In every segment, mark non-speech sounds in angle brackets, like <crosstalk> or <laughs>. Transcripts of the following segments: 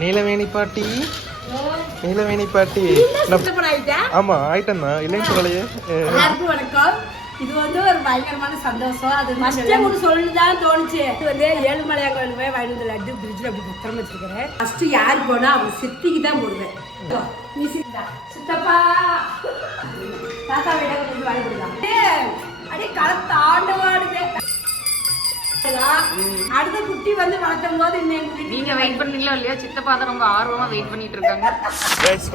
நீலவேணி பாட்டி. நீலவேணி பாட்டி. ஆமா ஆயிட்டம் தான் இல்லைன்னு சொல்லலையே. வணக்கம். இது வந்து ஒரு பயங்கரமான சந்தோஷம். அது ஃபர்ஸ்ட் ஒன்று சொல்லுதான் தோணுச்சு. இது வந்து ஏழுமலையா கோயில் போய் வாங்கிட்டு வந்து லட்டு பிரிட்ஜில் அப்படி பத்திரம் வச்சிருக்கிறேன். ஃபர்ஸ்ட் யார் போனா அவங்க சித்திக்கு தான் போடுவேன். நீ சித்தா. சித்தப்பா. தாத்தா விட கொஞ்சம் வாங்கி கொடுக்கலாம் அப்படியே களத்து ஆண்டு வாடுது அடுத்த குட்டி வந்து வளர்த்தும் போது நீங்க வெயிட் பண்ணீங்களோ இல்லையா சித்தப்பா தான் ரொம்ப ஆர்வமா வெயிட் பண்ணிட்டு இருக்காங்க.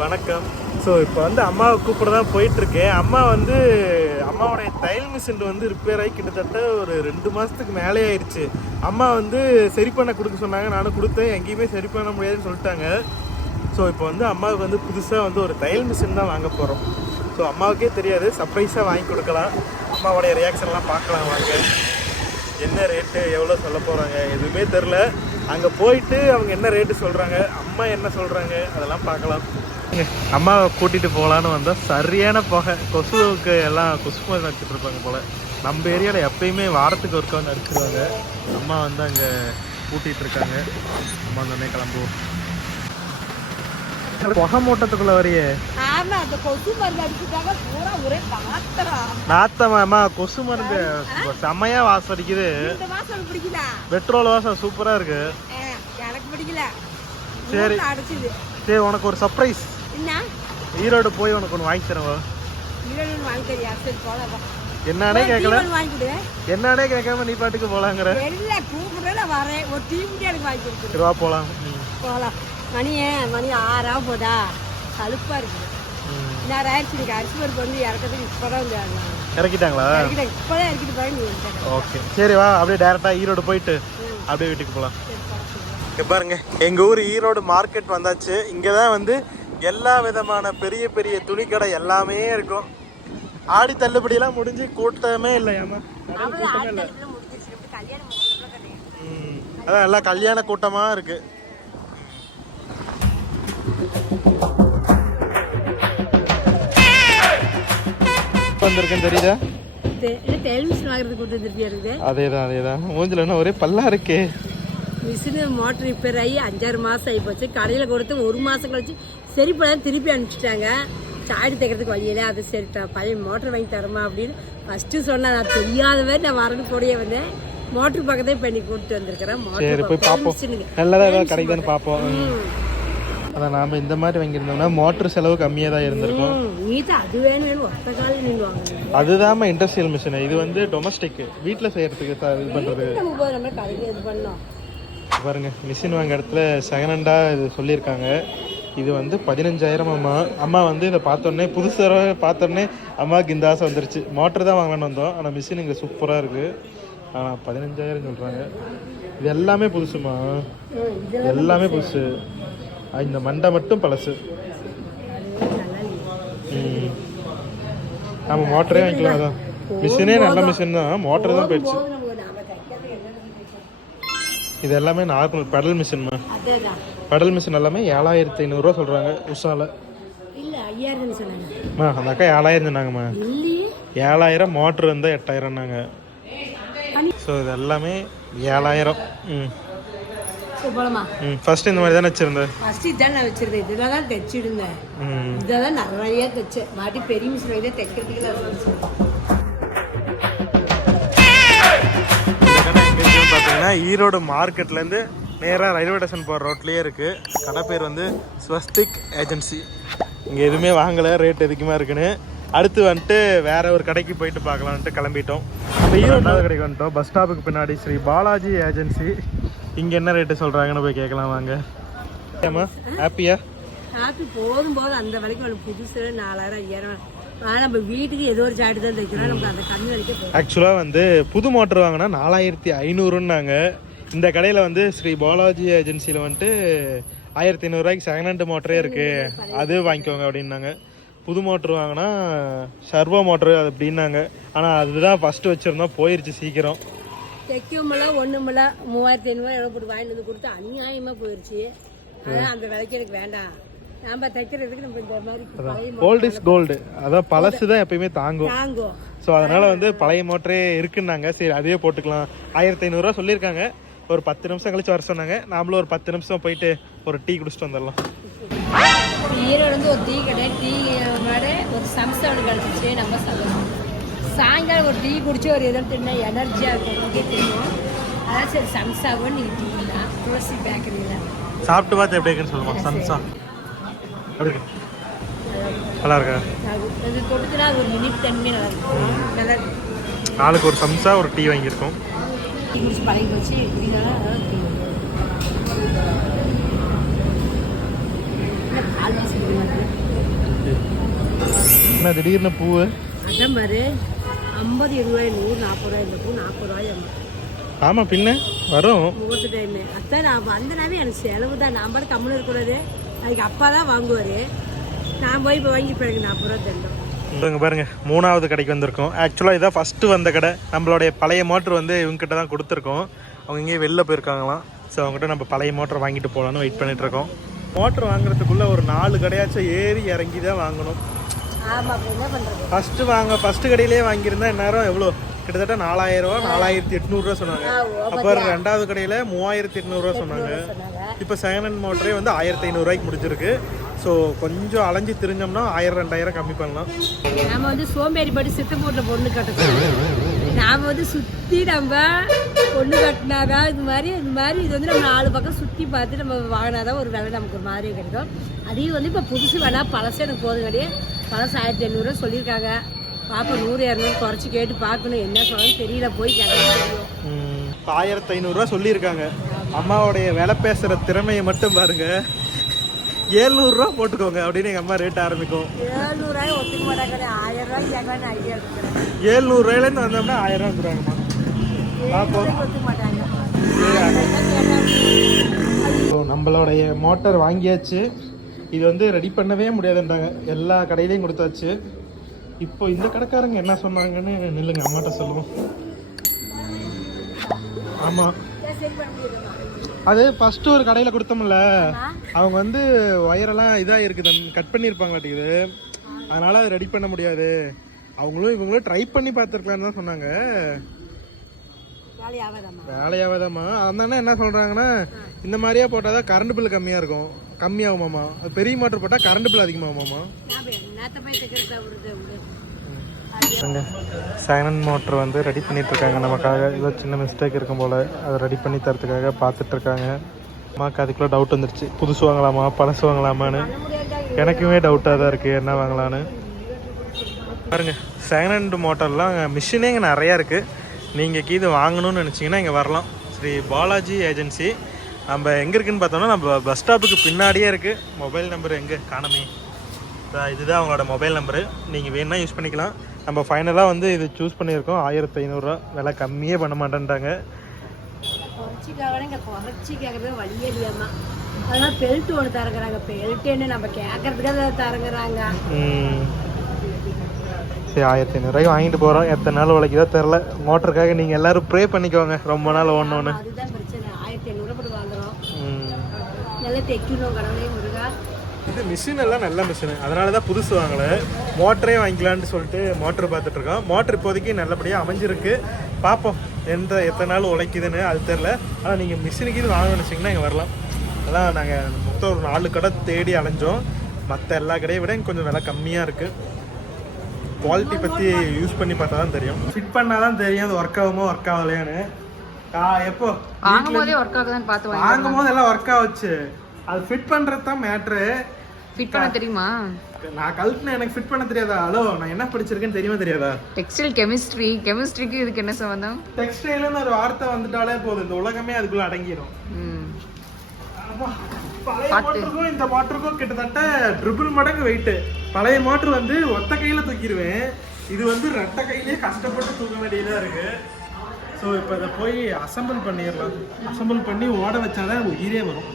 வணக்கம். ஸோ இப்போ வந்து அம்மாவை கூப்பிட தான் போயிட்டு இருக்கேன் அம்மா வந்து அம்மாவுடைய தையல் மிஷின் வந்து ரிப்பேர் ஆகி கிட்டத்தட்ட ஒரு ரெண்டு மாசத்துக்கு மேலே ஆயிடுச்சு அம்மா வந்து சரி பண்ண கொடுக்க சொன்னாங்க. நானும் கொடுத்தேன். எங்கேயுமே சரி பண்ண முடியாதுன்னு சொல்லிட்டாங்க. ஸோ இப்போ வந்து அம்மாவுக்கு வந்து புதுசாக வந்து ஒரு தையல் மிஷின் தான் வாங்க போகிறோம் ஸோ அம்மாவுக்கே தெரியாது. சர்ப்ரைஸாக வாங்கி கொடுக்கலாம். அம்மாவுடைய ரியாக்ஷன்லாம் பார்க்கலாம் வாங்க. என்ன ரேட்டு எவ்வளோ சொல்ல போகிறாங்க எதுவுமே தெரில அங்கே போயிட்டு அவங்க என்ன ரேட்டு சொல்கிறாங்க அம்மா என்ன சொல்கிறாங்க அதெல்லாம் பார்க்கலாம். அம்மா கூட்டிகிட்டு போகலான்னு வந்தால் சரியான புகை. கொசுவுக்கு எல்லாம் கொசு மருந்து இருப்பாங்க போல். நம்ம ஏரியாவில் எப்பயுமே வாரத்துக்கு ஒருக்கா வந்து அடிச்சிருவாங்க அம்மா வந்து அங்கே கூட்டிகிட்டு இருக்காங்க. அம்மா தானே கிளம்புவோம். புகை மூட்டத்துக்குள்ளே வரையே. ஆமா அந்த கொசு மருந்து அடிச்சுட்டாங்க. பூரா ஒரே பாத்திரம். நாத்தமாமா கொசு மருந்து. செம்மையா வாசம் அடிக்குது. இந்த பிடிக்கல. பெட்ரோல் வாசம் சூப்பராக இருக்கு. ஆ, எனக்கு பிடிக்கல. சரி. அடிச்சுது. சரி உனக்கு ஒரு சர்ப்ரைஸ் என்ன? ஈரோடு போய் உனக்கு ஒன்று வாங்கி தரவா ஈரல் வாங்கி தரியா சரி போலாம் என்னன்னே கேட்கல என்னன்னே கேட்காம நீ பாட்டுக்கு போலாங்கிற. இல்ல கூப்பிடுறேன் நான் வரேன். ஒரு டீ மட்டும் எனக்கு வாங்கி கொடுத்துரு சரி வா போலாம். ம். போகலாம் மணி ஆறாக போதா? கழுப்பா இருக்குது. நேரம் ஆயிடுச்சு எனக்கு அரிசி பருப்பு வந்து இறக்கிறதுக்கு இப்போதான் வந்து இறங்கினாங்க. இறக்கிட்டாங்களா? இறக்கிட்டேன் இப்போதான் இறக்கிட்டு போய் நீ வந்துட்ட ஓகே. சரி வா அப்படியே டேரக்டா ஈரோடு போயிட்டு அப்படியே வீட்டுக்கு போகலாம் பாருங்க எங்க ஊர் ஈரோடு மார்க்கெட் வந்தாச்சு. இங்க தான் வந்து எல்லா விதமான பெரிய பெரிய துணிக்கடை எல்லாமே இருக்கும். ஆடி தள்ளுபடியெல்லாம் முடிஞ்சு கூட்டமே இல்லையாமா. அதான் எல்லாம் கல்யாண கூட்டமா இருக்கு. வந்திருக்கேன் தெரியுதா? வந்துருக்கியா இருக்குது? அதேதான் அதேதான். மூஞ்சில என்ன ஒரே பல்லா இருக்கே. மிஷினு மோட்டர் ரிப்பேர் ஆகி அஞ்சாறு மாதம் ஆகி போச்சு. கடையில் கொடுத்து ஒரு மாதம் கழிச்சு சரி பண்ண திருப்பி அனுப்பிச்சிட்டாங்க. சாடி தைக்கிறதுக்கு வழியில அது சரிட்டா பையன் மோட்டர் வாங்கி தரமா அப்படின்னு ஃபஸ்ட்டு சொன்னேன் நான் தெரியாத மாதிரி நான் வரணும் கூடயே வந்தேன் மோட்டர் பக்கத்தே பண்ணி கூப்பிட்டு வந்திருக்கிறேன். சரி போய் மோட்டர் பார்ப்போம். கிடைக்குதான்னு பார்ப்போம். அதான் நாம இந்த மாதிரி வாங்கியிருந்தோம்னா மோட்டர் செலவு கம்மியாக தான் இருந்திருக்கும். அதுதான் இண்டஸ்ட்ரியல் மிஷின் இது வந்து டொமஸ்டிக் வீட்டில் செய்யறதுக்கு இது பண்ணுறது பாருங்க மிஷின் வாங்க இடத்துல செகண்ட் ஹேண்டாக இது சொல்லியிருக்காங்க. இது வந்து பதினஞ்சாயிரம் அம்மா. அம்மா வந்து இதை பார்த்தோன்னே புதுசாக பார்த்தோன்னே அம்மாவுக்கு இந்த ஆசை வந்துருச்சு. மோட்டர் தான் வாங்கலாம்னு வந்தோம். ஆனால் மிஷின் இங்கே சூப்பராக இருக்குது ஆனால் பதினஞ்சாயிரம் சொல்கிறாங்க இது எல்லாமே புதுசுமா எல்லாமே புதுசு. இந்த மண்டை மட்டும் பழசு. நம்ம மோட்டரே வாங்கிக்கலாம் அதான். மிஷினே நல்ல மிஷின் தான். மோட்டர் தான் போயிடுச்சு. இது எல்லாமே நார்மல் பெடல் மிஷின்மா பெடல் மிஷின் எல்லாமே ஏழாயிரத்தி ஐநூறுரூவா சொல்கிறாங்க சொன்னாங்க. அம்மா அந்த அக்கா ஏழாயிரம் சொன்னாங்கம்மா. ஏழாயிரம் மோட்ரு இருந்தால் எட்டாயிரம்னாங்க. ஸோ இது எல்லாமே ஏழாயிரம். ம். போலாமா? ஃபர்ஸ்ட் இந்த மாதிரி தானே வச்சுருந்தேன் ஃபர்ஸ்ட் இதான் நான் வச்சிருந்தேன். இதில் தான் தைச்சிருந்தேன். ம். இதை தான் நிறைய தைச்சேன். மாட்டி பெரிய மிஷின் வாங்கி தான் தைக்கிறதுக்கு பார்த்தீங்கன்னா ஈரோடு மார்க்கெட்லேருந்து நேராக ரயில்வே ஸ்டேஷன் போகிற ரோட்லேயே இருக்குது கடை பேர் வந்து ஸ்வஸ்திக் ஏஜென்சி இங்கே எதுவுமே வாங்கலை ரேட் அதிகமாக இருக்குன்னு. அடுத்து வந்துட்டு வேற ஒரு கடைக்கு போயிட்டு பார்க்கலான்ட்டு கிளம்பிட்டோம். இப்போ ஈரோடு கடைக்கு வந்துட்டோம். பஸ் ஸ்டாப்புக்கு பின்னாடி ஸ்ரீ பாலாஜி ஏஜென்சி இங்கே என்ன ரேட்டு சொல்கிறாங்கன்னு போய் கேட்கலாம் வாங்க. ஏம்மா ஹாப்பியா காப்பி போதும் போதும் அந்த விலைக்கு அவனுக்கு புதுசு நாலாயிரம் ஐயாயிரம். ஆனால் நம்ம வீட்டுக்கு ஏதோ ஒரு சாட்டு தான் தைக்கிறோம் நமக்கு அந்த கம்மி விலைக்கே போதும் ஆக்சுவலாக வந்து புது மோட்டர் வாங்கினா நாலாயிரத்தி ஐநூறுன்னாங்க. இந்த கடையில் வந்து ஸ்ரீ பாலாஜி ஏஜென்சியில் வந்துட்டு ஆயிரத்தி ஐநூறுரூவாய்க்கு செகண்ட் ஹேண்ட் மோட்டரே இருக்குது அது வாங்கிக்கோங்க அப்படின்னாங்க. புது மோட்ரு வாங்கினா சர்வோ மோட்ரு அது அப்படின்னாங்க. ஆனால் அதுதான் ஃபஸ்ட்டு வச்சுருந்தோம். போயிருச்சு சீக்கிரம். தைக்கவுமில்ல ஒன்றுமில்ல மூவாயிரத்தி ஐநூறுவா எவ்வளோ போட்டு வாங்கிட்டு வந்து கொடுத்து அநியாயமாக போயிடுச்சு அதான் அந்த விலைக்கு எனக்கு வேண்டாம். நம்ம தைக்கிறதுக்கு நம்ம இந்த மாதிரி கோல்டு இஸ் கோல்டு அதான் பழசு தான் எப்பயுமே தாங்கும். தாங்கும். ஸோ அதனால வந்து பழைய மோட்டரே இருக்குன்னாங்க. சரி அதே போட்டுக்கலாம். ஆயிரத்தி ஐநூறுரூவா சொல்லியிருக்காங்க. ஒரு பத்து நிமிஷம் கழிச்சு வர சொன்னாங்க. நாமளும் ஒரு பத்து நிமிஷம் போயிட்டு ஒரு டீ குடிச்சிட்டு வந்துடலாம். ஈரோடு வந்து ஒரு டீ கடை டீ மாடு ஒரு சம்சா ஒன்று கிடச்சிச்சு நம்ம சந்தோஷம் சாயங்காலம் ஒரு டீ குடிச்சு ஒரு இதில் தின்னா எனர்ஜியாக இருக்கும். உங்களுக்கே தெரியும் அதான் சரி சம்சாவும் நீங்கள் டீ தான் துளசி பேக்கரியில் சாப்பிட்டு பார்த்து எப்படி இருக்குன்னு சொல்லுமா? சம்சா எப்படி இருக்கு? நல்லா இருக்கா? இது தொட்டுனா அது ஒரு இனிப்பு தன்மை நல்லா இருக்கும். நல்லா நாளுக்கு ஒரு சம்சா ஒரு டீ வாங்கியிருக்கோம். டீ குடிச்சு பழகி வச்சு இதெல்லாம் என்ன திடீர்னு பூவு? பாரு ஐம்பது ரூபாய் நூறு நாற்பது ரூபாய் இந்த பூ நாற்பது ரூபாய் ஆமாம் பின்ன வரும். முகூர்த்த டைமு அதான் நான் வந்தனாவே எனக்கு செலவு தான். நான் பாட்டு கம்முன்னு இருக்கக்கூடாது அதுக்கு அப்பா தான் வாங்குவார். நான் போய் இப்போ வாங்கி இப்போ எனக்கு நாற்பது ரூபா தண்டோம் இங்க பாருங்க மூணாவது கடைக்கு வந்திருக்கோம். ஆக்சுவலாக இதான் ஃபஸ்ட்டு வந்த கடை. நம்மளுடைய பழைய மோட்டர் வந்து இவங்ககிட்ட தான் கொடுத்துருக்கோம். அவங்க இங்கேயே வெளில போயிருக்காங்களாம். ஸோ அவங்ககிட்ட நம்ம பழைய மோட்டர் வாங்கிட்டு போகலான்னு வெயிட் பண்ணிட்டு இருக்கோம். மோட்டர் வாங்குறதுக்குள்ள ஒரு நாலு கடையாச்சும் ஏறி இறங்கி தான் வாங்கணும். ஃபஸ்ட்டு வாங்க ஃபஸ்ட்டு கடையிலே வாங்கியிருந்தா இந்நேரம் எவ்வளோ? கிட்டத்தட்ட நாலாயிரம் ரூபா நாலாயிரத்தி எட்நூறுரூவா சொன்னாங்க. அப்போ ரெண்டாவது கடையில் மூவாயிரத்தி எட்நூறுரூவா சொன்னாங்க. இப்போ செகண்ட் ஹேண்ட் மோட்டரே வந்து ஆயிரத்தி ஐநூறுரூவாய்க்கு முடிஞ்சிருக்கு. ஸோ கொஞ்சம் அலைஞ்சு திரிஞ்சோம்னா ஆயிரம் ரெண்டாயிரம் கம்மி பண்ணலாம். நாம வந்து சோம்பேறிப்பட்டு சித்தப்பூரில் பொண்ணு கட்டணும் நாம வந்து சுற்றி நம்ம பொண்ணு கட்டினாதான் இது மாதிரி இது மாதிரி இது வந்து நம்ம நாலு பக்கம் சுற்றி பார்த்து நம்ம வாங்கினாதான் ஒரு விலை நமக்கு ஒரு மாதிரி கிடைக்கும். அதையும் வந்து இப்போ புதுசு வேணா பழசு எனக்கு போதும் கிடையாது பழசு ஆயிரத்தி எண்ணூறுரூவா சொல்லியிருக்காங்க. பாப்பா நூறு இரநூறு குறைச்சி கேட்டு பார்க்கணும். என்ன சொல்லணும் தெரியல போய் தெரியும். ஆயிரத்தி ஐநூறுரூவா சொல்லியிருக்காங்க. அம்மாவுடைய விலை பேசுகிற திறமையை மட்டும் பாருங்க. ஏழ்நூறுரூவா போட்டுக்கோங்க அப்படின்னு எங்கள் அம்மா ரேட் ஆரம்பிக்கும். ஏழ்நூறுவாய் ஒத்துக்க மாட்டாங்க ஆயிரம் ரூபாய் கேட்கலான்னு ஐடியா இருக்கிறேன் ஏழ்நூறுரூவாயிலேருந்து வந்தோம்னா ஆயிரம் ரூபா வந்துடுவாங்கம்மா பார்ப்போம் நம்மளுடைய மோட்டார் வாங்கியாச்சு. இது வந்து ரெடி பண்ணவே முடியாதுன்றாங்க. எல்லா கடையிலையும் கொடுத்தாச்சு. இப்போ இந்த கடைக்காரங்க என்ன சொன்னாங்கன்னு நில்லுங்க அம்மாட்ட சொல்லுவோம். ஆமாம் அது ஃபஸ்ட்டு ஒரு கடையில் கொடுத்தோம்ல. அவங்க வந்து ஒயரெல்லாம் இதாக இருக்குது. கட் பண்ணியிருப்பாங்களாட்டிக்குது அதனால் அது ரெடி பண்ண முடியாது. அவங்களும் இவங்களும் ட்ரை பண்ணி பார்த்துருக்கலான்னு தான் சொன்னாங்க. வேலையாவதாம்மா அண்ணன் என்ன சொல்கிறாங்கன்னா இந்த மாதிரியே போட்டால் தான் கரண்ட் பில் கம்மியாக இருக்கும். கம்மியாகுமாம்மா அது பெரிய மோட்டர் போட்டால் கரண்ட் பில் அதிகமாகுமாமா சைனன் மோட்டர் வந்து ரெடி பண்ணிட்டு இருக்காங்க நமக்காக ஏதோ சின்ன மிஸ்டேக் இருக்கும் போல். அதை ரெடி பண்ணி தரத்துக்காக பார்த்துட்டு இருக்காங்க அம்மாவுக்கு அதுக்குள்ளே டவுட் வந்துருச்சு. புதுசு வாங்கலாமா பழசு வாங்கலாமான்னு எனக்குமே டவுட்டாக தான் இருக்குது என்ன வாங்கலான்னு பாருங்க. செகண்ட் ஹேண்ட் மோட்டர்லாம் மிஷினே இங்கே நிறையா இருக்குது நீங்கள் கீது வாங்கணும்னு நினச்சிங்கன்னா இங்கே வரலாம். ஸ்ரீ பாலாஜி ஏஜென்சி நம்ம எங்கே இருக்குன்னு பார்த்தோம்னா நம்ம பஸ் ஸ்டாப்புக்கு பின்னாடியே இருக்குது மொபைல் நம்பர் எங்கே? காணமே. இதா, இதுதான் அவங்களோட மொபைல் நம்பரு நீங்கள் வேணும்னா யூஸ் பண்ணிக்கலாம். நம்ம ஃபைனலாக வந்து இது சூஸ் பண்ணியிருக்கோம். ஆயிரத்தி ஐநூறுரூவா. விலை கம்மியே பண்ண மாட்டேன்ட்டாங்க குறைச்சிக்காக இங்கே குறைச்சி கேட்கறது வழியே இல்லையாம்மா அதனால பெல்ட் ஒன்று தரங்குறாங்க பெல்ட்டுன்னு நம்ம கேட்கறதுக்காக தரங்குறாங்க. ம். சரி ஆயிரத்தி ஐநூறுரூவாய்க்கு வாங்கிட்டு போகிறோம் எத்தனை நாள் உழைக்குதோ தெரில மோட்டருக்காக நீங்கள் எல்லோரும் ப்ரே பண்ணிக்கோங்க. ரொம்ப நாள் ஓடணுன்னு அதுதான் பிரச்சனை ஆயிரத்தி ஐநூறுரூவா போட்டு வாங்குறோம் ம் நல்லா தைக்கணும் கடவுளே முருகா. இது மிஷின் எல்லாம் நல்ல மிஷின் அதனால தான் புதுசு வாங்கலை. மோட்டரே வாங்கிக்கலான்னு சொல்லிட்டு மோட்டர் பார்த்துட்டு இருக்கோம். மோட்டர் இப்போதைக்கு நல்லபடியாக அமைஞ்சிருக்கு. பார்ப்போம். எந்த எத்தனை நாள் உழைக்குதுன்னு அது தெரில ஆனால் நீங்கள் மிஷினுக்கு இது வாங்க நினச்சிங்கன்னா இங்கே வரலாம். அதான் நாங்கள் மொத்தம் ஒரு நாலு கடை தேடி அலைஞ்சோம். மற்ற எல்லா கடையை விட கொஞ்சம் விலை கம்மியாக இருக்குது குவாலிட்டி பற்றி யூஸ் பண்ணி பார்த்தா தான் தெரியும். ஃபிட் பண்ணால் தான் தெரியும். அது ஒர்க் ஆகுமோ ஒர்க் ஆகலையான்னு. எப்போ? வாங்கும் போதே ஒர்க் ஆகுதான்னு பார்த்து வாங்கி வாங்கும் போது எல்லாம் ஒர்க் ஆகுச்சு அது ஃபிட் பண்ணுறது தான் மேட்ரு ஃபிட் பண்ண தெரியுமா? நான் கழுத்துன எனக்கு ஃபிட் பண்ண தெரியாதா? ஹலோ நான் என்ன படிச்சிருக்கேன்னு தெரியுமா தெரியாதா? டெக்ஸ்டைல் கெமிஸ்ட்ரி கெமிஸ்ட்ரிக்கு இதுக்கு என்ன சம்மந்தம் டெக்ஸ்டைல்னு ஒரு வார்த்தை வந்துட்டாலே போதும். இந்த உலகமே அதுக்குள்ள அடங்கிடும் மோட்டருக்கும் இந்த மோட்டருக்கும் கிட்டத்தட்ட ட்ரிபிள் மடங்கு வெயிட் பழைய மோட்டர் வந்து ஒத்த கையில தூக்கிடுவேன். இது வந்து ரெட்ட கையிலேயே கஷ்டப்பட்டு தூக்க வேண்டியதா இருக்கு. ஸோ இப்போ இதை போய் அசம்பிள் பண்ணிடலாம். அசம்பிள் பண்ணி ஓட வச்சாதான் உயிரே வரும்.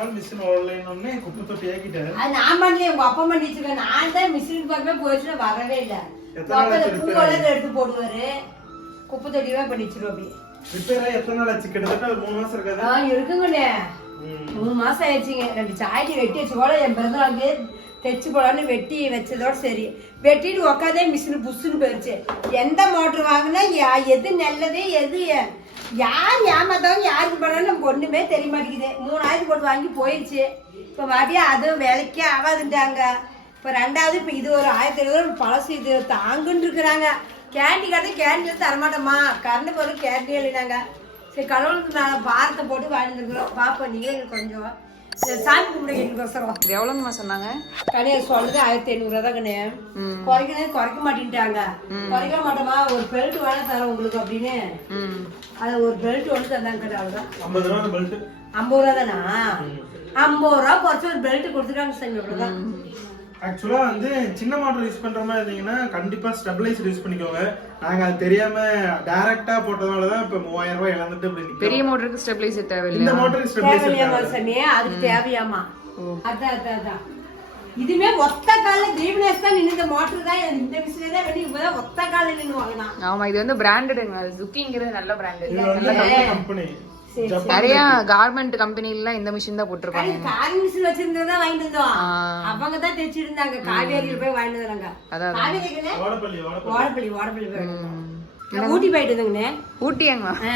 நாள் மிஷின் ஓடலைன்னு குப்பை தொட்டி ஆக்கிட்டேன் அது நான் பண்ணல உங்க அப்பா பண்ணி வச்சிருக்கேன் நான் தான் மிஷினுக்கு பக்கமே போயிடுச்சுன்னா வரவே இல்லை. பூவெல்லாம் எடுத்து போடுவாரு. குப்பை தொட்டிவே பண்ணி வச்சிருவோம் அப்படி. ரிப்பேர் எத்தனை நாள் ஆச்சு? கிட்டத்தட்ட ஒரு மூணு மாசம் இருக்காது. ஆ இருக்குங்கண்ணே. மூணு மாசம் ஆயிடுச்சுங்க. ரெண்டு சாய்டி வெட்டி வச்சு போல என் பிறந்த நாளுக்கு தைச்சு போலான்னு வெட்டி வச்சதோட சரி. வெட்டிட்டு உக்காதே மிஷின் புஷ்ஷுன்னு போயிடுச்சு எந்த மோட்டர் வாங்கினா எது நல்லது எது யார் ஏமாத்தவங்க யாருக்கு பண்ணணும் நமக்கு ஒன்றுமே தெரிய மாட்டேங்குது. மூணாயிரம் போட்டு வாங்கி போயிடுச்சு. இப்போ மறுபடியும் அதுவும் விலைக்கே ஆகாதுன்ட்டாங்க இப்போ ரெண்டாவது இப்போ இது ஒரு ஆயிரத்தி ஐநூறு பழசு இது. தாங்குன்னு இருக்கிறாங்க. கேண்டி கடை கேண்டியில் தரமாட்டோமா? கரண்ட் பொருள் கேண்டியே இல்லைனாங்க சரி கடவுளுக்கு நாங்கள் பாரத்தை போட்டு வாழ்ந்துருக்குறோம் இருக்கிறோம் பார்ப்போம் நீங்கள் கொஞ்சம். சரி, சாமி இது எவ்வளோங்கம்மா சொன்னாங்க? கடையை சொல்றது ஆயிரத்தி ஐநூறுரூவா தான் கண்ணே குறைக்கணும் குறைக்க மாட்டேன்ட்டாங்க. குறைக்க மாட்டோமா ஒரு பெல்ட் வேணா தரோம் உங்களுக்கு அப்படின்னு. ம். அது ஒரு பெல்ட் ஒன்று தந்தாங்க கடை அவ்வளோதான் ஐம்பது ரூபா பெல்ட் ஐம்பது ரூபா தானா? ஐம்பது ரூபா குறைச்சி ஒரு பெல்ட் கொடுத்துட்டாங்க சாமி அவ்வளோதான் ஆக்சுவலா வந்து சின்ன மாடல் யூஸ் பண்ற மாதிரி இருந்தீங்கன்னா கண்டிப்பா ஸ்டெபிளைசர் யூஸ் பண்ணிக்கோங்க. நாங்க அது தெரியாம டைரக்டா போட்டதால தான் இப்ப மூவாயிரம் ரூபாய் இழந்துட்டு நிக்கிறோம். பெரிய மோட்டருக்கு ஸ்டெபிளைசர் இந்த தேவையில்லையா மோட்டருக்கு ஸ்டெபிளைசர் அதுக்கு தேவையாமா? அதான் அதான் அதான். இதுமே ஒத்த கால தீபனேஷ் தான் நின்று மோட்டர் தான் இந்த மிஷினே தான் வெளியே இப்பதான் ஒத்த கால நின்று வாங்கினான். ஆமா இது வந்து பிராண்டடுங்க ஜுக்கிங்கிறது நல்ல பிராண்டு நிறைய கார்மெண்ட் கம்பெனிலாம் இந்த மிஷின் தான் போட்டிருப்பாங்க. காரி மிஷின் வச்சிருந்தா வாங்கிட்டு வந்தோம். அவங்க தான் தைச்சிருந்தாங்க காவேரியில் போய் வாங்கிட்டு வந்தாங்க. ஓடப்பள்ளி ஓடப்பள்ளி ஓடப்பள்ளி போய் ஊட்டி போயிட்டு இருந்தேங்கண்ணே ஊட்டியாங்க ஆ.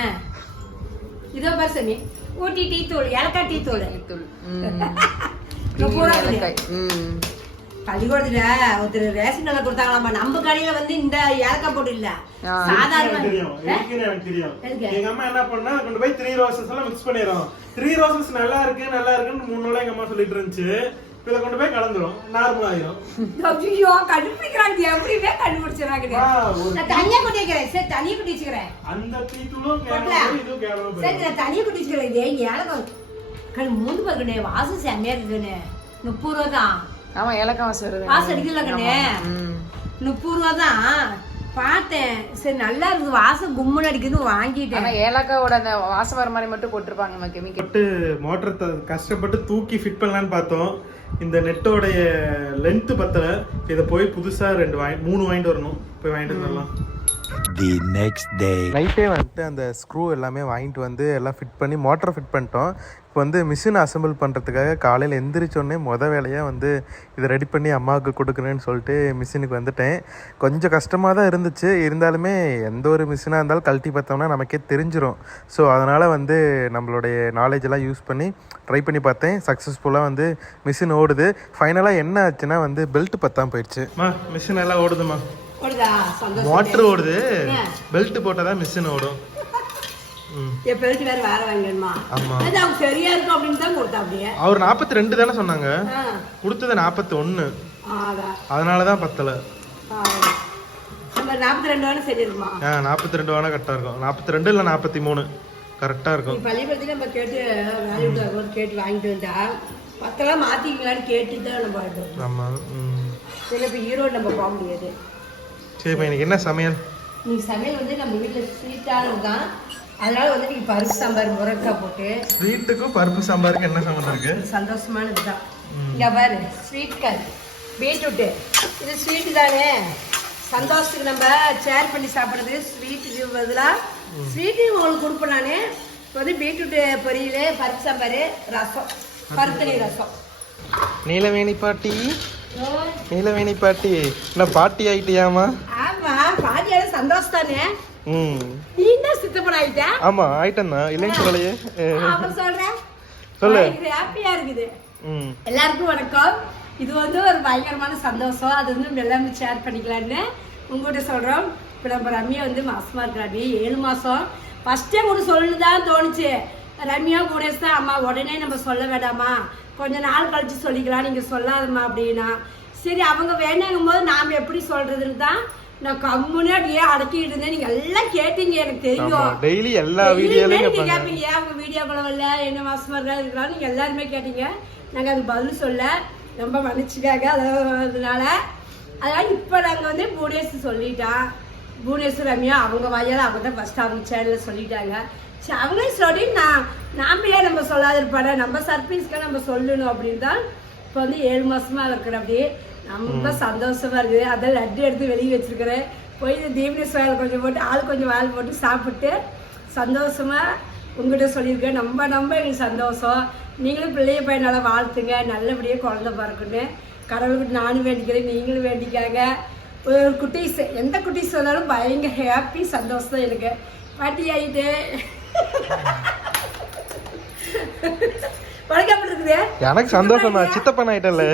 இதோ பாரு சாமி. ஊட்டி டீ தூள் ஏலக்காய் டீ தூள் தூள் ம். பள்ளிக்கூடத்துல ஒருத்தர் ரேஷன் கடை கொடுத்தாங்களாமா? நம்ம கடையில வந்து இந்த ஏலக்காய் போட்டு இல்ல. சாதாரண எனக்கு தெரியும்? எங்க அம்மா என்ன பண்ணா கொண்டு போய் த்ரீ ரோசஸ் எல்லாம் மிக்ஸ் பண்ணிடுறோம் த்ரீ ரோசஸ் நல்லா இருக்கு நல்லா இருக்குன்னு மூணு நாளா எங்க அம்மா சொல்லிட்டு இருந்துச்சு. இதை கொண்டு போய் கலந்துரும். நார்மல் ஆயிரும். ஐயோ கண்டுபிடிக்கிறாங்க. எப்படியுமே கண்டுபிடிச்சிடறாங்க நான் தனியா கொட்டி வைக்கிறேன். சரி தனியா கொட்டி வச்சுக்கிறேன். அந்த கேவலம் சரி நான் தனியா கொட்டி வச்சுக்கிறேன். இதே ஏலக்காய். கண் மூந்து பாருங்கண்ணே. வாசம் செம்மையா இருக்குண்ணே முப்பது ரூபா தான் ஆமா ஏலக்காய் வாசம் வருது. வாசம் அடிக்கல கண்ணே? ம். முப்பது ரூபா தான் பார்த்தேன். சரி நல்லா இருக்குது வாசம் கும்முன்னு அடிக்குதுன்னு வாங்கிட்டேன். ஆனா ஏலக்காவோட அந்த வாசம் வர மாதிரி மட்டும் போட்டிருப்பாங்க கெமிக்கல் பட்டு மோட்டர் கஷ்டப்பட்டு தூக்கி ஃபிட் பண்ணலான்னு பார்த்தோம். இந்த நெட்டோடைய லென்த் பத்தல. இதை போய் புதுசா ரெண்டு வாங்கி மூணு வாங்கிட்டு வரணும். போய் வாங்கிட்டு வந்துடலாம். The next day. நைட்டே வந்துட்டு அந்த ஸ்க்ரூ எல்லாமே வாங்கிட்டு வந்து எல்லாம் ஃபிட் பண்ணி மோட்டரை ஃபிட் பண்ணிட்டோம். இப்போ வந்து மிஷின் அசெம்பிள் பண்ணுறதுக்காக காலையில் எந்திரிச்சோடனே மொதல் வேலையாக வந்து இதை ரெடி பண்ணி அம்மாவுக்கு கொடுக்குறேன்னு சொல்லிட்டு மிஷினுக்கு வந்துட்டேன். கொஞ்சம் கஷ்டமாக தான் இருந்துச்சு. இருந்தாலுமே எந்த ஒரு மிஷினாக இருந்தாலும் கழட்டி பார்த்தோம்னா நமக்கே தெரிஞ்சிரும். ஸோ அதனால் வந்து நம்மளுடைய நாலேஜ் எல்லாம் யூஸ் பண்ணி ட்ரை பண்ணி பார்த்தேன். சக்ஸஸ்ஃபுல்லாக வந்து மிஷின் ஓடுது. ஃபைனலாக என்ன ஆச்சுன்னா வந்து பெல்ட் பத்தாம போயிடுச்சுமா மிஷின் எல்லாம் ஓடுதுமா? ஓடுதா? சந்தோஷம். மோட்டர் ஓடுது. பெல்ட் போட்டால் தான் மிஷின் ஓடும். ம். என் பெருக்கு வேற வேற வாங்கிடணுமா ஆமா. அது அவங்க சரியா இருக்கும் அப்படின்னு தான் கொடுத்தா அப்படியே. அவர் நாற்பத்தி ரெண்டு தானே சொன்னாங்க. கொடுத்தது நாற்பத்தி ஒன்று அதான். அதனால தான் பத்தலை. நம்ம நாற்பத்தி ரெண்டு வேணும் சரி இருக்குமா ஆ நாற்பத்தி ரெண்டு வேணா கரெக்டாக இருக்கும். நாற்பத்தி ரெண்டு இல்லை நாற்பத்தி மூணு கரெக்டாக இருக்கும். பள்ளிக்கூடத்துல நம்ம கேட்டு கேட்டு வாங்கிட்டு வந்தா பத்தெல்லாம் மாத்திக்கலான்னு கேட்டு தான் நம்ம வாங்கிட்டு. ஆமாம் சரி இப்போ ஈரோடு நம்ம போக முடியாது. சரிப்பா இன்னைக்கு என்ன சமையல்? நீ சமையல் வந்து நம்ம வீட்டில் ஸ்வீட்டானது தான் அதனால வந்து நீங்க பருப்பு சாம்பார் முருங்கைக்காய் போட்டு ஸ்வீட்டுக்கும் பருப்பு சாம்பாருக்கு என்ன சம்மந்தம் இருக்கு? சந்தோஷமானது தான். இங்க பாரு ஸ்வீட் கார் பீட்ரூட்டு இது ஸ்வீட்டு தானே? சந்தோஷத்துக்கு நம்ம ஷேர் பண்ணி சாப்பிட்றது ஸ்வீட்டுக்கு பதிலாக ஸ்வீட்டு உங்களுக்கு கொடுப்பேன் நான். இப்போ வந்து பீட்ரூட்டு பொரியல் பருப்பு சாம்பார் ரசம். பருத்தணி ரசம். நீலவேணி பாட்டி. நீலவேணி பாட்டி. என்ன பாட்டி ஆயிட்டியாமா ஆமா பாதியான சந்தோஷம் தானே. நீ தான் சித்தப்பன் ஆயிட்ட ஆமா ஆயிட்டேன்னா. இல்லைன்னு சொல்லலையே. அப்புறம் சொல்றேன். சொல்லு. ஹாப்பியா இருக்குது. எல்லாருக்கும் வணக்கம். இது வந்து ஒரு பயங்கரமான சந்தோஷம். அது வந்து எல்லாமே ஷேர் பண்ணிக்கலான்னு உங்ககிட்ட சொல்கிறோம் இப்போ நம்ம ரம்யா வந்து மாசமா இருக்கிறாடி ஏழு மாதம் ஃபஸ்ட்டே கூட சொல்லு தான் தோணுச்சு. ரம்யா குணேஷ் தான் அம்மா உடனே நம்ம சொல்ல வேண்டாமா? கொஞ்ச நாள் கழிச்சு சொல்லிக்கலாம். நீங்கள் சொல்லாதம்மா அப்படின்னா. சரி அவங்க வேணாங்கும் போது நாம் எப்படி சொல்கிறதுன்னு தான் நான் கம்முன்னு அப்படியே அடக்கிட்டு இருந்தேன். நீங்கள் எல்லாம் கேட்டீங்க எனக்கு தெரியும். டெய்லி எல்லா டெய்லியுமே வீடியோலையும் நீங்க கேட்பீங்க. அவங்க வீடியோ வரல என்ன மாசமா இருக்கா இருக்கலாம் நீங்க எல்லாருமே கேட்டீங்க. நாங்க அதுக்கு பதில் சொல்ல. ரொம்ப மன்னிச்சுக்காக அதனால. அதனால இப்போ நாங்கள் வந்து புவனேஷ் சொல்லிட்டான் புவனேஷ் ரம்யா அவங்க வாயால் அவங்க தான் ஃபஸ்ட் அவங்க சேனலில் சொல்லிட்டாங்க. சரி அவங்களே சொல்லி நான் நாம ஏன் நம்ம சொல்லாத இருப்பாடா நம்ம சர்ப்ரைஸ்க்கு நம்ம சொல்லணும் அப்படின்னு தான் இப்போ வந்து ஏழு மாசமா இருக்கிற அப்படி ரொம்ப சந்தோஷமா இருக்குது. அதான் லட்டு எடுத்து வெளியே வச்சிருக்கிறேன். போய் இந்த தீபனேஷ் வேலை கொஞ்சம் போட்டு ஆள் கொஞ்சம் வால் போட்டு சாப்பிட்டு சந்தோஷமா உங்ககிட்ட சொல்லியிருக்கேன். நம்ம நம்ம எங்களுக்கு சந்தோஷம். நீங்களும் பிள்ளைய பையனால வாழ்த்துங்க. நல்லபடியாக குழந்தை பிறக்குன்னு. கடவுள்கிட்ட நானும் வேண்டிக்கிறேன் நீங்களும் வேண்டிக்காங்க. ஒரு குட்டீஸ் எந்த குட்டீஸ் வந்தாலும் பயங்கர ஹாப்பி சந்தோஷம் தான் எனக்கு. பாட்டி ஆகிட்டு. எனக்கு சந்தோஷம் தான் சித்தப்பன் ஆயிட்டல.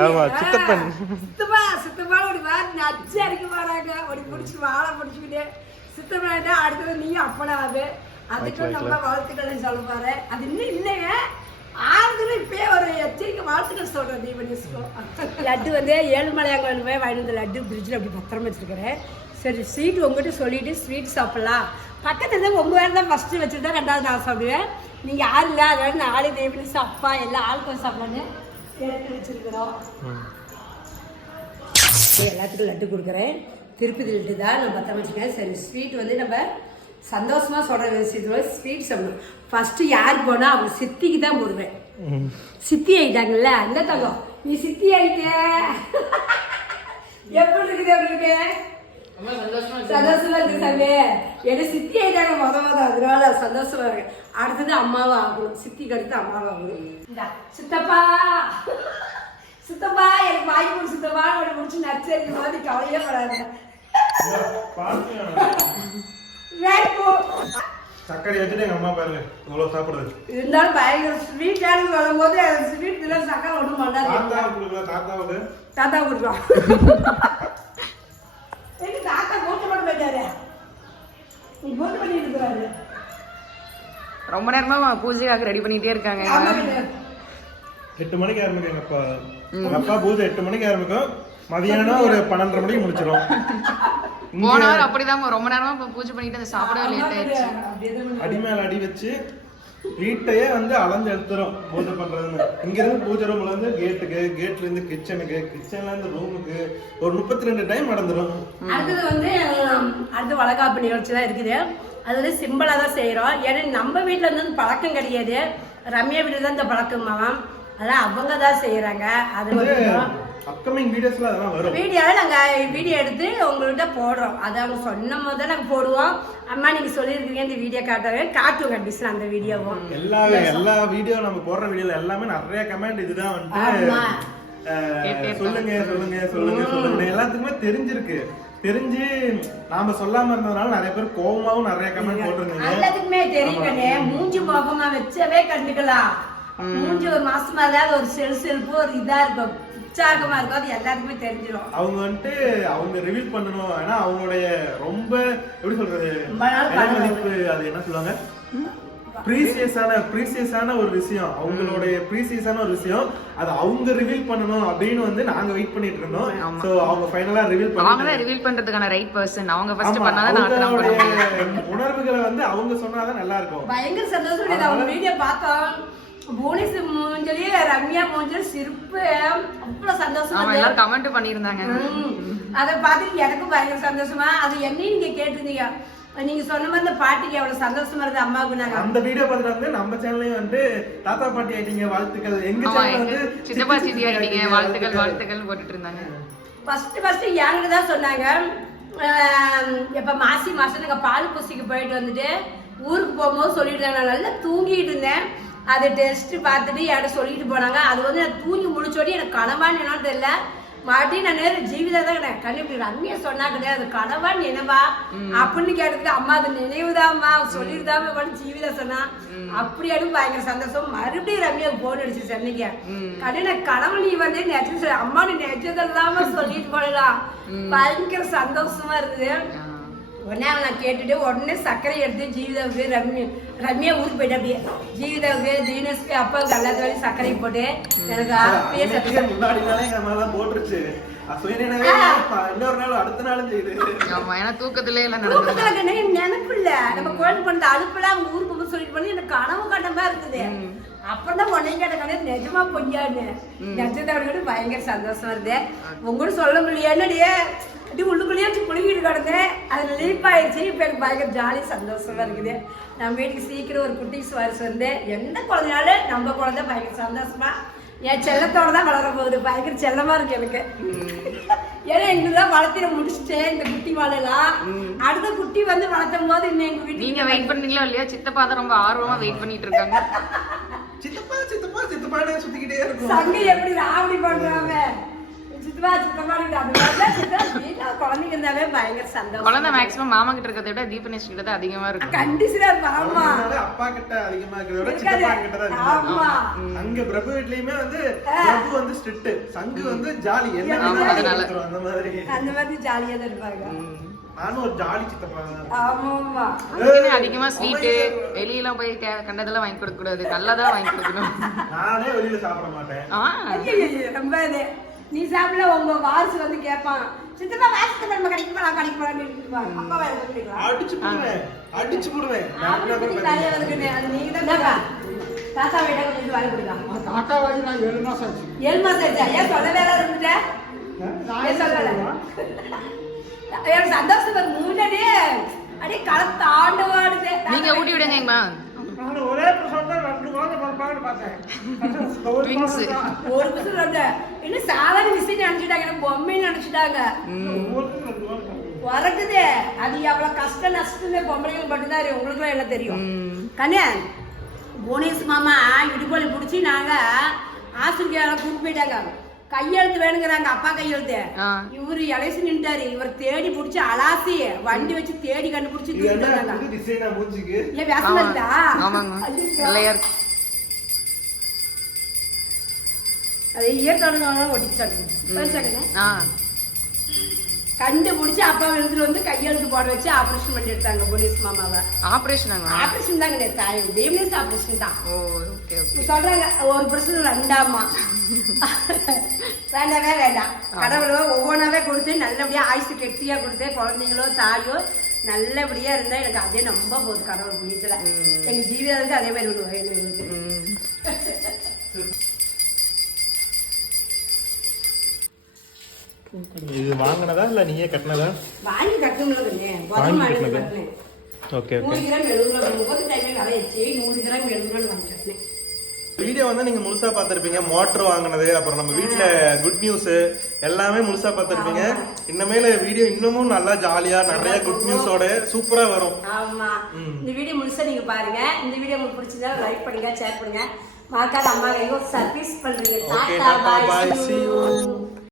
ஆமா, சித்தப்பன். சித்தப்பா சித்தப்பா ஒரு வாரம் நச்சு அடிக்க மாறாங்க ஒரு முடிச்சு வாழை முடிச்சுக்கிட்டு சித்தப்பா அடுத்தது நீ அப்பனாது அதுக்கு நம்ம வாழ்த்துக்கள் சொல்ல பாரு அது இன்னும் இல்லைங்க ஆறுதல் இப்பயே ஒரு எச்சரிக்கை வாழ்த்துக்கள் சொல்றேன் தீபனிஸ்கோ லட்டு வந்து ஏழுமலையாங்கல் போய் வாங்கிட்டு வந்த லட்டு ஃப்ரிட்ஜில் அப்படி பத்திரம் வச்சிருக்கிறேன் சரி ஸ்வீட் உங்ககிட்ட சொல்லிட்டு ஸ்வீட் சாப்பிடலாம். பக்கத்துல இருந்து உங்க வேறு தான் ஃபஸ்ட்டு வச்சுட்டு தான் ரெண்டாவது நான் சாப்பிடுவேன். நீங்கள் யாரும் இல்லை அதனால நாலு தேவனிஸ் அப்பா எல்லாம் ஆளுக்கு சாப்பிடலான்னு எடுத்து வச்சிருக்கிறோம். எல்லாத்துக்கும் லட்டு கொடுக்குறேன். திருப்பதி லட்டு தான் நான் பத்திரம் வச்சுக்கேன் சரி ஸ்வீட் வந்து நம்ம சந்தோஷமாக சொல்கிற விஷயத்துல ஸ்வீட் சாப்பிடணும் ஃபஸ்ட்டு யார் போனால் அவங்க சித்திக்கு தான் போடுவேன். சித்தி ஆயிட்டாங்கல்ல அந்த தங்கம் நீ சித்தி ஆயிட்ட. <laughs> எப்படி இருக்குது உங்களுக்கு? சந்தோஷமா இருக்கு. சாமி. என்ன சித்தி ஆயிட்டாங்க மொத மொத அதனால சந்தோஷமா இருக்கு. அடுத்தது அம்மாவா ஆகணும். சித்திக்கு அடுத்து அம்மாவா ஆகணும். சித்தப்பா. சித்தப்பா எனக்கு வாங்கி கொடு சித்தப்பா. அவனை முடிச்சு நச்சரிக்கும் போது கவலையே படாது. வேணும் சக்கரை வச்சுட்டு எங்க அம்மா பாருங்க. இவ்வளவு சாப்பிடுறது. இருந்தாலும் பயங்கர ஸ்வீட் ஆனு வரும்போது ஸ்வீட் இல்லை சக்கரை ஒன்றும் பண்ணாது தாத்தா தாத்தா கொடுக்கலாம் எங்க தாத்தா போட்டு பண்ணிட்டு இருக்கிறாரு ரொம்ப நேரமா பூஜைக்காக ரெடி பண்ணிட்டே இருக்காங்க. எட்டு மணிக்கு ஆரம்பிக்கும் எங்க அப்பா. எங்க அப்பா பூஜை எட்டு மணிக்கு ஆரம்பிக்கும். மதியானம் ஒரு பன்னெண்டரை மணிக்கு முடிச்சிடும் போன வாரம் அப்படிதான் ரொம்ப நேரமா பூஜை பண்ணிட்டு அந்த சாப்பிடவே லேட் ஆயிடுச்சு. அடி மேல அடி வச்சு வீட்டையே வந்து அளந்து எடுத்துரும் பூஜை பண்றதுன்னு. இங்க இருந்து பூஜை ரூம்ல இருந்து கேட்டுக்கு கேட்ல இருந்து கிச்சனுக்கு கிச்சன்ல இருந்து ரூமுக்கு ஒரு முப்பத்தி ரெண்டு டைம் நடந்துரும் அடுத்தது வந்து அடுத்து வளகாப்பு நிகழ்ச்சி தான் இருக்குது. அது வந்து சிம்பிளாக தான் செய்கிறோம் ஏன்னா நம்ம வீட்டில் இருந்து பழக்கம் கிடையாது. ரம்யா வீட்டில் தான் இந்த பழக்கமாம் அதெல்லாம் அவங்க தான் செய்கிறாங்க அது அப்கமிங் வீடியோஸ்ல அதெல்லாம் வரும். வீடியோவில் நாங்கள் வீடியோ எடுத்து உங்கள்கிட்ட போடுறோம். அதை அவங்க சொன்ன போது தான் நாங்கள் போடுவோம். அம்மா நீங்கள் சொல்லியிருக்கீங்க இந்த வீடியோ காட்டவே காட்டுவோம் கண்டிஷன் அந்த வீடியோவும் எல்லா எல்லா வீடியோ நம்ம போடுற வீடியோல எல்லாமே நிறைய கமெண்ட் இதுதான். அஹ், சொல்லுங்க சொல்லுங்க சொல்லுங்க சொல்லுங்க. எல்லாத்துக்குமே தெரிஞ்சிருக்கு. தெரிஞ்சு நாம சொல்லாம இருந்ததுனால நிறைய பேர் கோவமாவும் நிறைய கமெண்ட் போட்டிருந்தீங்க. எல்லாத்துக்குமே தெரியும் மூஞ்சி முகமா வச்சவே கண்டுக்கலாம். மூஞ்சி ஒரு மாசமா ஏதாவது ஒரு செல் செல்ப்பு ஒரு இதா இருக்கும். உற்சாகமா இருக்கும். அது எல்லாருக்குமே தெரிஞ்சிடும் அவங்க வந்துட்டு அவங்க ரிவீல் பண்ணணும். ஏன்னா அவங்களுடைய ரொம்ப எப்படி சொல்றது? மதிப்பு அது என்ன சொல்லுவாங்க? ப்ரீசியஸான ப்ரீசியஸான ஒரு விஷயம். அவங்களுடைய ப்ரீசியஸான ஒரு விஷயம். அது அவங்க ரிவீல் பண்ணணும் அப்படின்னு வந்து நாங்க வெயிட் பண்ணிட்டு இருந்தோம். சோ அவங்க ஃபைனலா ரிவீல் பண்ணாங்க ரிவீல் பண்றதுக்கான ரைட் பர்சன் அவங்க ஃபர்ஸ்ட் பண்ணாதான் நான் உணர்வுகளை வந்து அவங்க சொன்னாதான் நல்லா இருக்கும். பயங்கர சந்தோஷம். அவங்க வீடியோ பார்த்தோம். புவனேஸ் மூஞ்சலி ரம்யா மூஞ்சல் சிரிப்பு. அவ்வளவு சந்தோஷமா. எல்லாரும் கமெண்ட் பண்ணிருந்தாங்க ம். அதை பார்த்துட்டு எனக்கும் பயங்கர சந்தோஷமா. அது என்னையும் நீங்க கேட்டிருந்தீங்க. நீங்க சொன்ன மாதிரி இந்த பாட்டிக்கு எவ்வளவு சந்தோஷமா இருந்தது அம்மாவுக்கு நாங்க. அந்த வீடியோ பார்த்துட்டு வந்து நம்ம சேனல்லையும் வந்து தாத்தா பாட்டி ஆயிட்டீங்க வாழ்த்துக்கள். எங்க சேனல் எங்க வந்து சித்தப்பா சித்தி ஆகிட்டீங்க வாழ்த்துக்கள் வாழ்த்துக்கள். போட்டுட்டு இருந்தாங்க. ஃபர்ஸ்ட் ஃபர்ஸ்ட் என்கிட்ட தான் சொன்னாங்க? எப்ப மாசி மாசம் நாங்க பால் பூசிக்கு போயிட்டு வந்துட்டு ஊருக்கு போகும்போது சொல்லிட்டு நான் நல்லா தூங்கிட்டு இருந்தேன். அது டெஸ்ட் பார்த்துட்டு என்கிட்ட சொல்லிட்டு போனாங்க. அது வந்து நான் தூங்கி முடிச்சோடி எனக்கு கனவான்னு என்னன்னு தெரியல. மறுபடியும் நான் நேரம் ஜீவிதா தான் கண்டிப்பா ரம்யா சொன்னா கிடையாது. அது கனவா நினைவா அப்படின்னு கேட்டதுக்கு அம்மா அது நினைவுதாம்மா. சொல்லிருதாம பண்ணி ஜீவிதா சொன்னா. அப்படியாலும் பயங்கர சந்தோஷம். மறுபடியும் ரம்யா போன் அடிச்சு சென்னைக்கு கடையில கனவு நீ வந்து நெஜம் அம்மா நீ நெஜதெல்லாம சொல்லிட்டு போடலாம் பயங்கர சந்தோஷமா இருக்குது உடனே அவன் நான் கேட்டுட்டு உடனே சர்க்கரை எடுத்து ஜீவிதாவுக்கு ரம்யா ரம்யா ஊருக்கு போயிட்டு அப்படியே. ஜீவிதாவுக்கு தீனஸ்க்கு அப்பாவுக்கு எல்லாத்துலையும் சர்க்கரை போட்டு எனக்கு அப்பயே சர்க்கரை முன்னாடி நாளே எங்க மேல போட்டுருச்சு தூக்கத்திலே நினைப்பு இல்ல. நம்ம கோயில் பண்ண அழுப்புல அவங்க ஊருக்கு சொல்லிட்டு பண்ணி எனக்கு கனவு கண்டமா இருக்குது. அப்பதான் உடனே கேட்ட கணக்கு நிஜமா பொய்யான்னு. நிஜத்தோட பயங்கர சந்தோஷம் வருது உங்கள்கிட்ட சொல்ல முடியல என்னடியே அப்படி உள்ளுக்குள்ளேயே புழுங்கிட்டு கிடந்தேன் அது லீப் ஆயிடுச்சு. இப்போ எனக்கு பயங்கர ஜாலி சந்தோஷமா இருக்குது. நம்ம வீட்டுக்கு சீக்கிரம் ஒரு குட்டி சுவாரிசு வந்து எந்த குழந்தைனாலும் நம்ம குழந்தை பயங்கர சந்தோஷமா என் செல்லத்தோட தான் வளர போகுது. பயங்கர செல்லமா இருக்கு எனக்கு. ஏன்னா எங்கதான் வளர்த்திட முடிச்சுட்டேன் இந்த குட்டி வாழலாம் அடுத்த குட்டி வந்து வளர்த்தும் போது இன்னும் எங்க வீட்டுக்கு நீங்க வெயிட் பண்ணீங்களோ இல்லையா சித்தப்பா தான் ரொம்ப ஆர்வமா வெயிட் பண்ணிட்டு இருக்காங்க. சித்தப்பா சித்தப்பா சித்தப்பானே சுத்திக்கிட்டே இருக்கும். சங்கை எப்படி ராவடி பண்றாங்க குழந்தை மேக்ஸிமம் மாமா கிட்ட இருக்கிறத விட தீபனேஷ் கிட்ட தான் அதிகமா இருக்கும். கண்டிஷனா ஆமா அப்பா கிட்ட அதிகமா இருக்கிறத விட இருக்காது. சித்தப்பா கிட்ட தான் அதிகமா இருக்கும். ஆமா. அங்க பிரபு வீட்லயுமே வந்து பிரபு வந்து ஸ்ட்ரிக்ட் சங்கு வந்து ஜாலி. என்ன அந்த மாதிரி. அந்த மாதிரி ஜாலியா தான் இருப்பாங்க. நானும் ஒரு ஜாலி சித்தப்பா அதிகமா ஸ்வீட்டு வெளியெல்லாம் போய் கண்டதெல்லாம் வாங்கி கொடுக்க கூடாது நல்லதா வாங்கி கொடுக்கணும். நானே வெளியில சாப்பிட மாட்டேன். ரொம்ப நீ சாப்பிட உங்க வாரிசு வந்து கேட்பான் சித்தப்பா வாரிசு நம்ம கடைக்கு போலாம் கடைக்கு போலாம்னு அப்பா வேற அடிச்சு போடுவேன் அடிச்சு போடுவேன். நான் நீங்க தான் தாத்தா வீட்டை கொஞ்சம் வாங்கி கொடுக்கலாம். தாத்தா வாங்கி நான் ஏழு மாசம் ஆச்சு. ஏழு மாசம் ஆச்சா? ஏன் சொல்ல வேலை இருந்துட்ட? ஏன் சொல்லல எனக்கு சந்தோஷம் முன்னாடியே அப்படியே களத்து ஆண்டு வாடுது நீங்க ஊட்டி விடுங்கம்மா நான் ஒரே பிரசவம் இன்னும் சாதாரண விஷயம் நினைச்சிட்டாங்க பொம்மைன்னு நினைச்சிட்டாங்க. வரக்குதே அது எவ்வளவு கஷ்டம் நஷ்டமே பொம்பளைங்களுக்கு மட்டும்தான் உங்களுக்கு என்ன தெரியும்? கண்ணே புவனேஷ் மாமா இடுப்பொலி பிடிச்சி நாங்க ஆசிரியால கூட்டு போயிட்டாங்க. கையெழுத்து வேணுங்கிறாங்க அப்பா கையெழுத்து. இவரு இலைச்சு நின்ட்டாரு இவர் தேடி பிடிச்சி அலாசி வண்டி வச்சு தேடி கண்டுபிடிச்சி இது தூக்கிட்டு என்ன இயற்கை ஒட்டிச்சாங்க ஆ. கண்டுபிடிச்சி அப்பா எடுத்துட்டு வந்து கையெழுத்து போட வச்சு ஆபரேஷன் பண்ணி எடுத்தாங்க போலீஸ் மாமாவை. ஆபரேஷனாங்களா ஆபரேஷன் தாங்க தாய் தேவனேஸ் ஆபரேஷன் தான். சொல்றாங்க ஒரு பிரச்சனை ரெண்டாமா? வேண்டாவே வேண்டாம். கடவுளோ ஒவ்வொன்றாவே கொடுத்து நல்லபடியா ஆயுசு கெட்டியா கொடுத்து குழந்தைங்களோ தாயோ நல்லபடியா இருந்தா எனக்கு அதே நம்ப போகுது கடவுள் புண்ணியத்துல. எங்க ஜீவிதத்துக்கு அதே மாதிரி வேணும் எங்களுக்கு <laughs> இது வாங்கினதா இல்ல நீயே கட்டினதா? வாங்கி கட்டணும் வாங்கி வாங்கி கட்டினது. Okay okay. வீடியோ வந்து நீங்க முழுசா பார்த்திருப்பீங்க. மோட்டர் வாங்கினது அப்புறம் நம்ம வீட்ல குட் நியூஸ் எல்லாமே முழுசா பார்த்திருப்பீங்க. இனிமேல வீடியோ இன்னமும் நல்லா ஜாலியா நிறைய குட் நியூஸோட சூப்பரா வரும். ஆமா. இந்த வீடியோ முழுசா நீங்க பாருங்க. இந்த வீடியோ உங்களுக்கு பிடிச்சதா லைக் பண்ணுங்க ஷேர் பண்ணுங்க. மறக்காத அம்மா எங்க சர்வீஸ் பண்றீங்க. Okay, டாடா tata, bye, பாய்.